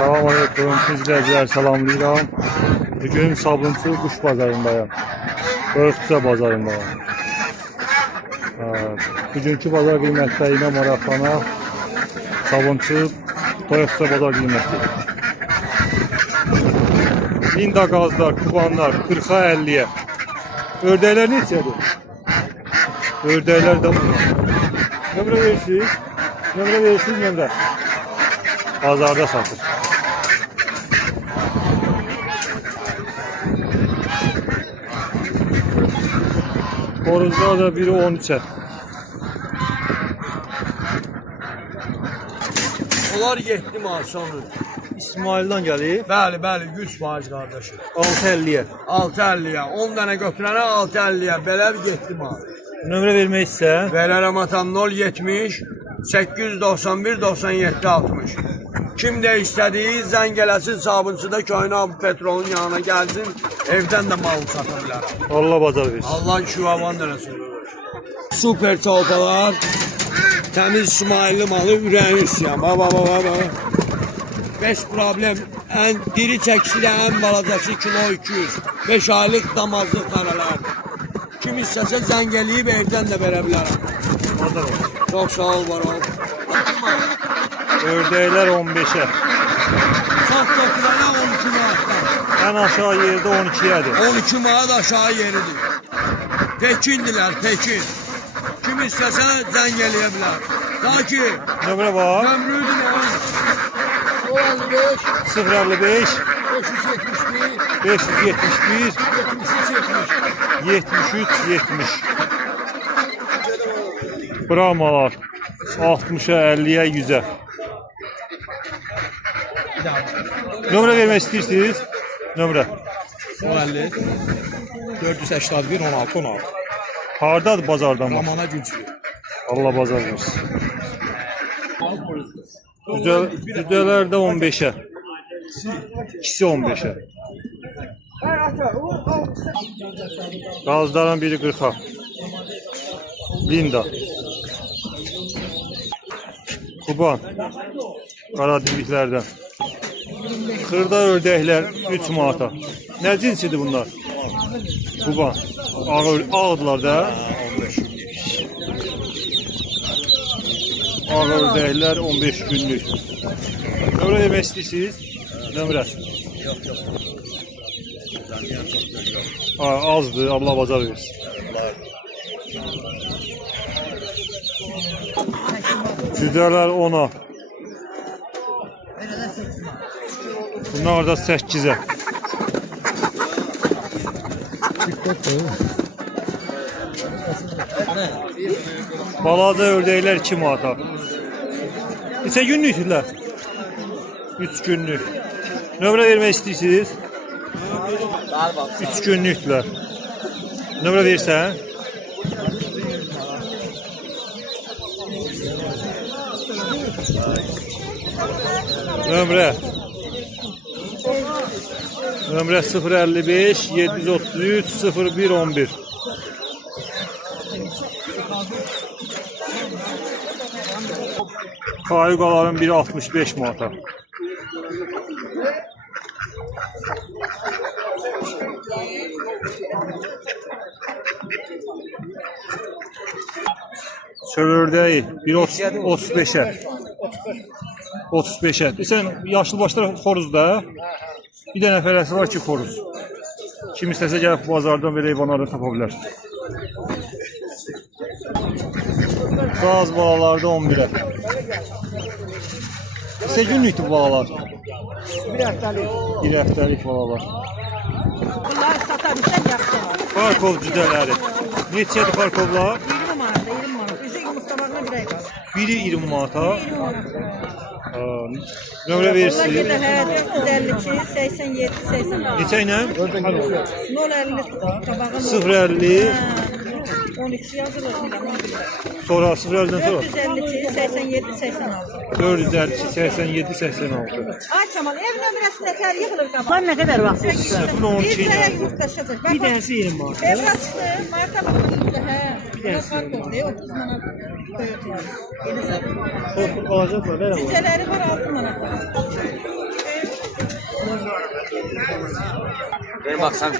Salam aleyküm, izləyicilər, salamlayıram. Bugün Sabunçu Quş Bazarındayım. Böyükçə bazarındayım. Bugünkü bazar qiymətləriylə maraqlanaq. Sabunçu Böyükçə bazar qiyməti. Linda qazlar, kubanlar 40'a 50'ye. Ördəklər neçədir? Ördəklər də bunlar. Nömrə verirsiniz? Nömrə. Bazarda satır. Horuzlar da biri 13'e. Onlar 7 manat sonra. İsmail'dan gəlir. Bəli, 100% qardaşım. 6.50'ye. 6.50-yə. 10 dənə götürənə 6.50-yə. Belə 7 manat. Nömrə vermək isə Verərəm atam 070 891 97 60. Kim də istədiyi zəng eləsin, Sabunçuda Köynə Petrolun yanına gəlsin, evdən də mal sata bilərəm. Allah bazar versin. Allah şüvavan dənəsin. Super çolpalar, təmiz İsmailli malı, ürəyin üstüyəm. Baba. 5 problem, diri çəkisilə ən balacası kilo 200. 5 aylıq damazlıq taralardır. Kim istəsə zəng eləyib evdən də verə bilərəm. Çox sağ ol, var ol. Ördəklər 15'e. Çox götürənə 12 manatdan. En aşağı yerde 12'yedir. 12 manat aşağı yeridir. Pekindilər, Pekin. Kim istəsə zəng eləyə bilər. Zaki, Nömrə var. ömrüdür o. 055 571 73 70. Brahmalar 60'a 50'ye 100'e. Nömrə vermək istəyirsiniz? Nömrə. 50 481 16. Hardadır bazardan mı? Ramana güclü. Allah bazar versin. Cücələr də 15'e. İkisi 15'e. Qazların biri 40'a. Linda. Kuban. Qara dimdiklərdən. Xırda ördəklər 3 manata. Nə cinsidir bunlar? Kuban. Ağdılar da. Ağ ördəklər 15 günlük. Nömrə demək istəyirsiniz? Nömrə. Yox. Azdır, Allah bazar versin. Cücələr 10'a. Bunlar da 8'e. Balaca ördəklər 2 manata. Neçə günlükdürlər? 3 günlük. Nömrə vermək istəyirsiniz? 3 günlükdürlər. Nömrə versən? Nömrə 055 733 0111. Kayuqaların biri 65 manata. Çölördəyi biri 35'e. 35'e. Sən yaşlı başlar xoruzda. Bir dənə fərəsi var ki xoruz. Kim istəsə gəlib bazardan belə heyvanları tapa bilər. Qaz balalarda 11'e. Neçə günlükdür bu balalar? Bir həftəlik balalar. Bunlar satabilsəm yaxşı var. Parkov cücələri. Neçədir parkovlar? 20 manata. Üzü yumurtlamağına birey var. Biri 20 manata. Nömrə verirsiniz. 452 87 86. Neçə ilə? 050 tabağı 050 13 yazılır. sonra 050'den sonra 452 87 86. 452 87 86. Ay Kemal, ev nömrəsində tər yığılır qabaq. Lan nə qədər vaxt olsun? 012 Bir ilə. çaya yurtdaşacaq. Bir dənəsi 20 manat. Evlat çıxdı, marta baxımda, hə. Bir dənəsi 30 manat. Yeni sabır. Olacaq mı? Verəm. Cücələri var 6 manat. Benim baksam.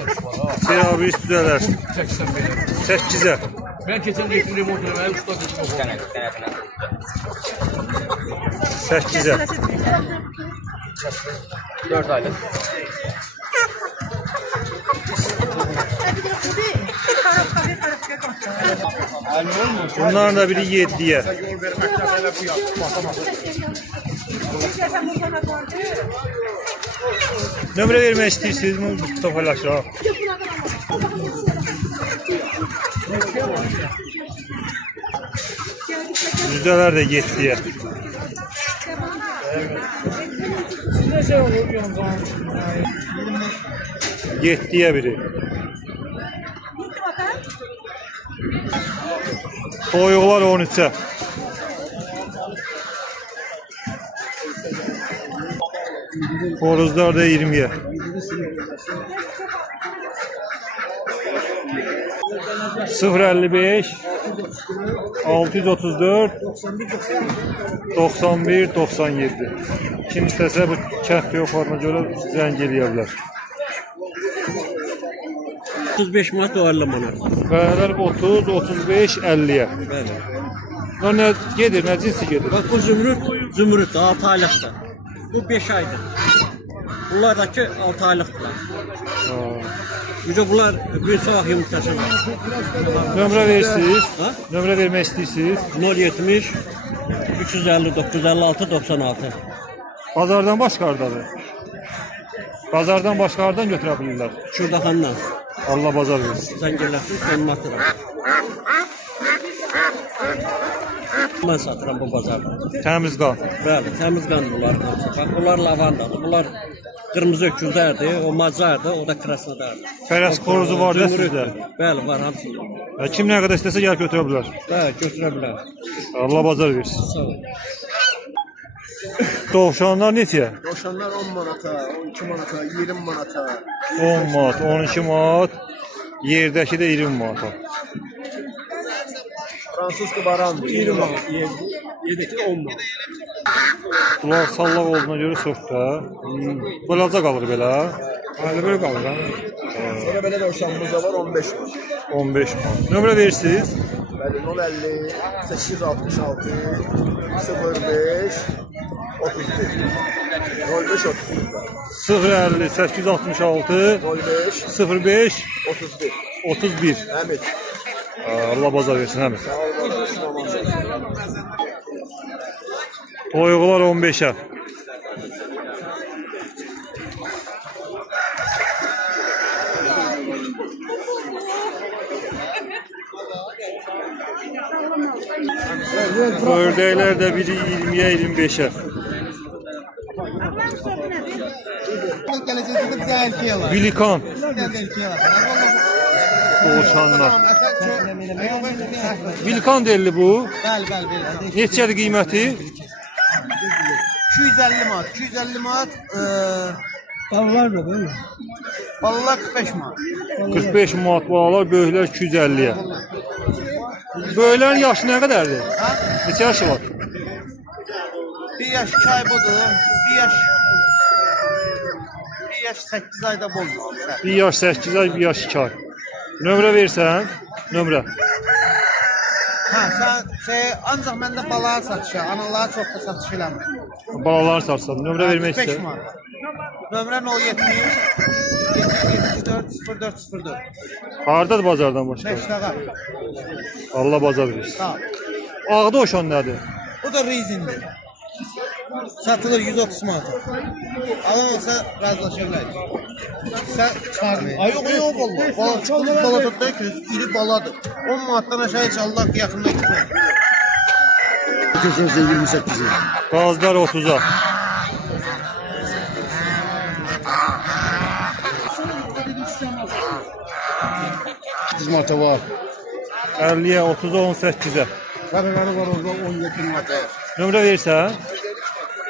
Şey abi üst düzeler. 8'e. Ben keçen de remont eləməyə usta düşmüşəm. 8'e. 4 aylıq. Bunların da biri 7'ye. Nömrə vermək istəyirsiniz mi? Toparlaşaq. Yüzdeler de 7'ye. Necə olur yoncan? 7'ye biri. Toyuqlar 13'e. Horozlar da 20'ye. Sıfır 55 634 91 97. Kim istəsə bu kənd yoxlarına görə zəng eləyə bilər. 35 manat o 50 manat. Bələr 30, 35, 50'ye. Bəli. Bunlar nə gedir, nə cinsi gedir? Bax bu zümrüd da 6 aylıqdır. Bu 5 aydır. Bunlardakı 6 aylıqdırlar. Yüce bunlar bir sabah yumurtası var. Nömrə verirsiniz? Ha? Nömrə vermək istəyirsiniz? 070 359 56 96. Bazardan başqa hardadır? Bazardan başqa hardan götürə bilirlər? Şurada xandan. Allah bazar versin. Sen gelirsin senin atıram. Ben satıram bu bazarda. Təmiz qan. Bəli, təmiz qan bunlar. Bax bunlar lavandadır. Bunlar qırmızı öküzlərdir, o macardır, o da krasnodardır. Fərəs xoruzu var da Zümrüddür. sizdə. Bəli, var hamısında. Kim nə qədər istəsə gəlib götürə bilər. Bəli, götürə bilər. Allah bazar versin. Sağ ol. Dovşanlar neçəyə? Dovşanlar 10 manata, 12 manata, 20 manata. 10 manat, 12 manat. Yerdəki də 20 manata. Fransız barandır. 20 manat. Yedəki 10 manat. Bunlar sallaq olduğuna görə sortda. Balaca qalır belə. Hələ belə qalır ha. Sonra belə dovşanımız da var 15 manat. 15 manat. Nömrə verirsiniz? Bəli 050 866 05 31 05 31 050 866 05 05 31 31. Həmid. Allah bazar versin həmin. Sağ ol, başına aman. Toyuqlar 15'e. Ördəklər də biri 20'ye 25'e. Gələcəkdə bizə erkeğe var. Bilikan Erkeğe var. Doğuşanlar. Bilikan deli bu. Bəli, bəli. Neçədir qiyməti? 250 manat. 250 manat. Dağlar da böyle. Balalar 45 manat. 45 manat balalar, böyüklər 250'ye. Böyüklərin yaşı nə qədərdir? Ha? Neçə yaşı var? 1 yaş 2 ay budur. 1 yaş 8 ayda boldur. 1 yaş 8 ay, 1 yaş 2 ay. Nömrə versən, nömrə. Ha, sen ancaq məndə balalar satışa, analara çox da satış eləmir. Balalar sarsan, nömrə vermək 45 istəyir. manat. Nömrə 070 774 0404. Hardadır bazardan başqa? Beşdağa. Allah bazar versin. Sağ ol. Ağda oşan nədir? Bu da rezindir. Satılır 130 manat. Alan olsa razılaşa bilərik. Sən çıxarmır. Ay yox, yox vallahi. Bala çukur baladır da ki, iri baladır. 10 manatdan aşağı heç Allah yaxında gitmez. Keçən 28. Qazlar 30'a. Hizmətə var. 50'ye 30'a 18'e. Qarıları var orada 17 manata. Nömrə versən,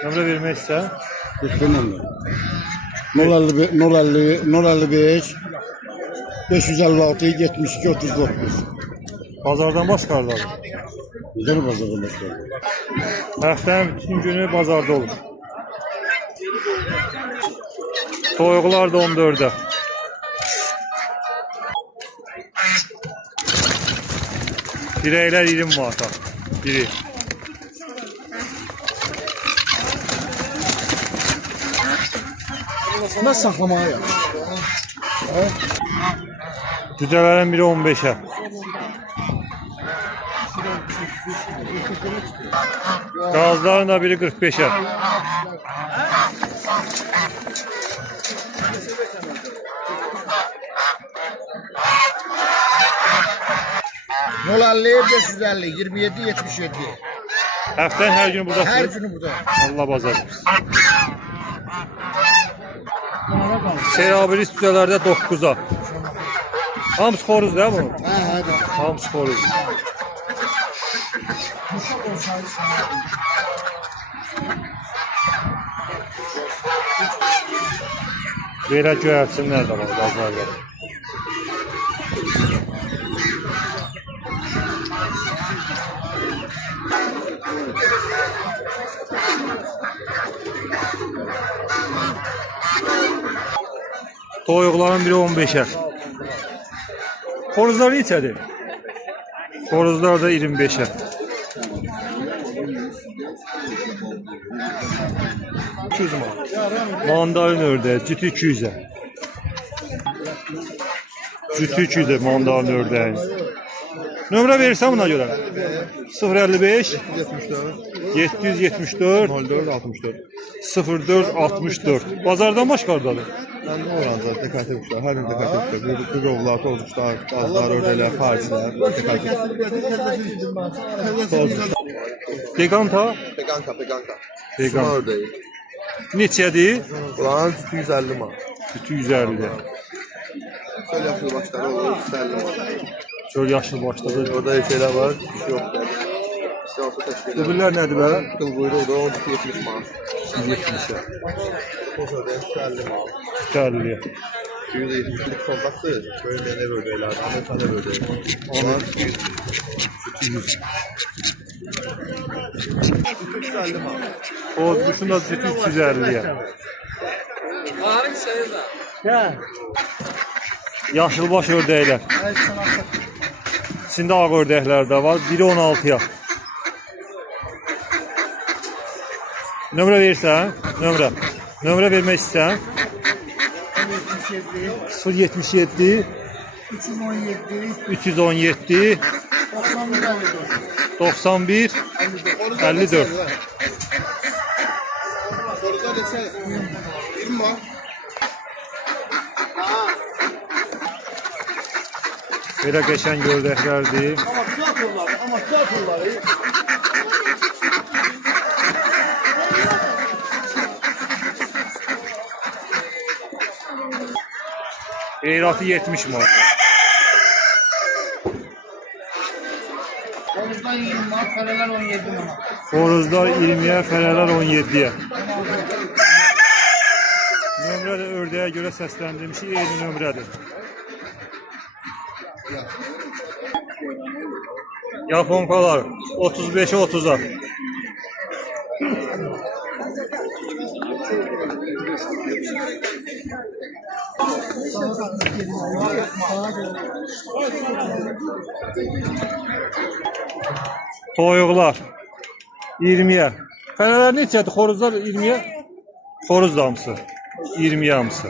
nömrə vermək istəyirsən. Götürməm. 055 556 72 39. Bazardan başqa hardadır? Güzel bazarda başladı. Həftənin bütün günü bazarda olur. Toyuqlar da 14'e. Bireyler 20 manata. Biri. Nasıl saklamaya ya? Cücələrin biri 15'e. Gazların da biri 45'e. Nolalli 550 27 77. Həftənin hər günü buradasın. Her günü burada. Allah bazar. Serabilis cücələrdə 9'a. Hamısı xoruz değil mi? Hadi. Hamısı xoruz. Belə göyərçinlər də var bazarda. Toyuqların biri 15'e. Xoruzlar neçədir? Xoruzlar da 25'e. Mandalin ördəyi, cütü 200'e. Cütü 200'e mandalin ördəyi. Nömrə verirsən buna görə? 055 774 04 64. 04 64. Bazardan başqa hardadır? Ben de oranlar dekate kuşlar. Her gün dekate kuşlar. Bu govlar, tozmuşlar, gazlar, ördeler, parisler. Dekate. Tozmuşlar. Peganta? Peganka. Pegan. Şuna ördeği. Neçədir? Ulan 250 man. Cütü 150. Söyle yapıyor başları olur. 150 man. Çöl yaşıl başladı. Orada şeyler var. Bir şey yok. İşte olsa teşkil eder. Öbürlər nədir bə? Kıl buyruğu da 70 man. 170'e. O sırada 150 man. 50'ye. 170'lik kontaktı. Böyle ne ördeğiler. Amerikan ördeği. Onlar 100. 150 man. O kuşun da cütü 350'ye. Yaşılbaş ördəklər. İçində ağ ördəklər də var. Biri 16'ya. Nömrə verirsən? Nömrə vermək istəyirsən? 077 317 91 54. Soruda desene. 20 man. Belə qəşəng ördəklərdir. Ama tiyatırları. Qeyratı 70 man. Omuzdan 20 man, kareler 17 man. Xoruzlar 20'ye, fərələr 17'ye. Nömrə də ördəyə görə səsləndirilmiş eyni nömrədir. Yaponkalar 35'e 30'a. Toyuqlar 20'ye. Fərələr neçədir? Xoruzlar 20'ye. Xoruz da hamısı 20'ye hamısı.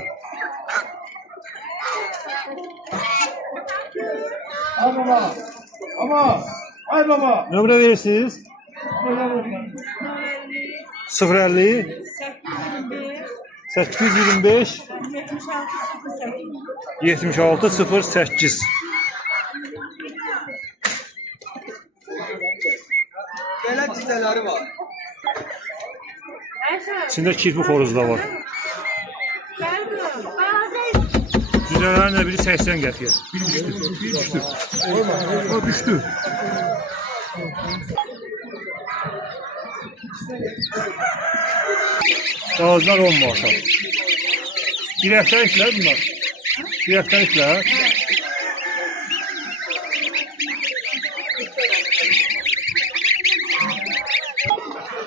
Ay baba. Nömrə verirsiniz? 050 825 76 08. Belə cücələri var. İçində kirpi xoruzu da var. Cücələrin də biri 80 qəpiyə. Bir düşdü. O düşdü. Ağızlar 10 manata. Bir həftəliklər bunlar. Bir həftəliklər.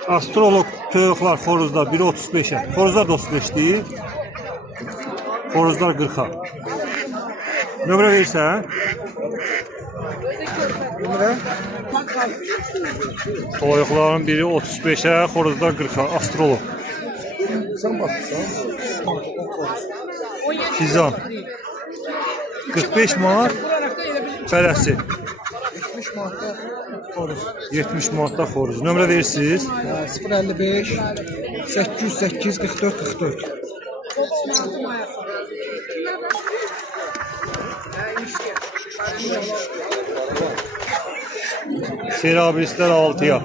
Astrolog toyuqlar xoruzlar biri 35'e. Xoruzlar da 35'dir. Xoruzlar 40'a. Nömrə verirsən? Toyuqların biri 35'e, xoruzlar 40'a. Astrolog. Fizan. 45 manat. Fərəsi. 70 manatda xoruz. 70 manatda xoruz. Nömrə verirsiniz? 055 808 44 44. Serabilislər 6'ya.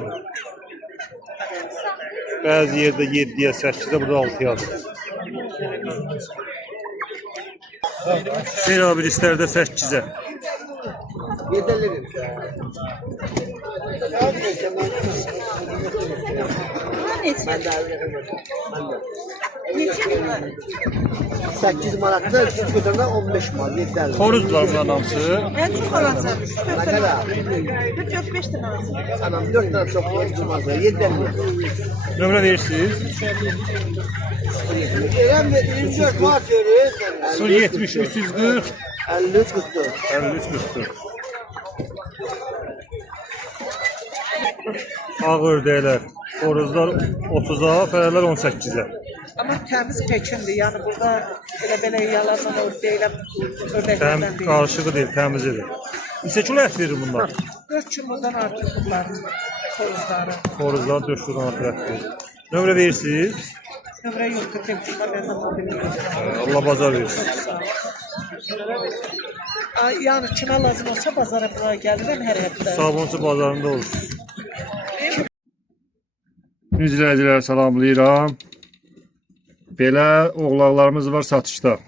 Bəzi yerdə 7'yə, 8'də, burada 6'ya. Serabilislər də 8'ə. Neçə? 8 manatda üst götürəndə 15 manat, 7 Xoruzlar bunların hamısı. Ən çox alacaq. Nə qədər? 4-5 dənə alacaq. Anam 4 dənə çox olmaz, 7 Nömrə verirsiniz? Deyirəm, 24 manat verir. 070 340 53 44. 53 44. Ağ ördəklər, xoruzlar 30'a, fərələr 18'ə. Amma təmiz pekindir. Yəni burada belə yalandan deyiləm ördəklərdən deyil. Qarışığı deyil, təmizidir. Neçə kilo ət verir bunlar? 4 kilodan artıq bunların xoruzları. Xoruzlar 4 kilodan artıq ət verir. Nömrə verirsiniz? Nömrə yoxdur, telefonda məndən mobil. Allah bazar versin. Yəni kimə lazım olsa bazara bura gəlirəm hər həftə. Sabunçu bazarında olur. İzləyicilər salamlayıram. Belə oğlaqlarımız var satışda.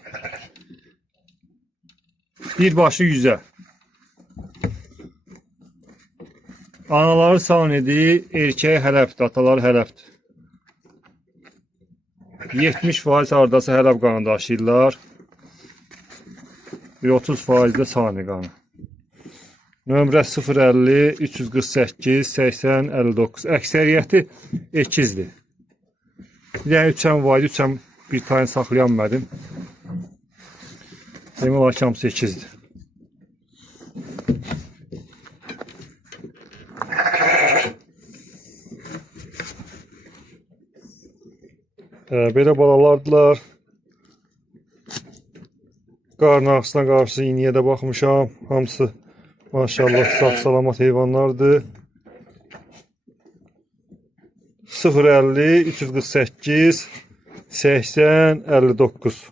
Bir başı 100'ə. Anaları sanidir, erkəyi hələbdir, ataları hələbdir. 70% hardasa hələb qanı daşıyırlar. Ve 30% də sani qanı. Nömrə 050 348 80 59. Əksəriyyəti ekizdir. Bir dənə 3'əm var idi, 3'əm bir tane saxlayanmadım. Demək olar ki, hamısı ekizdir. Belə balalardılar. Qarın ağrısına qarşı iniyə də baxmışam. Hamısı maşallah sağ-salamat heyvanlardır. 050 348 80 59.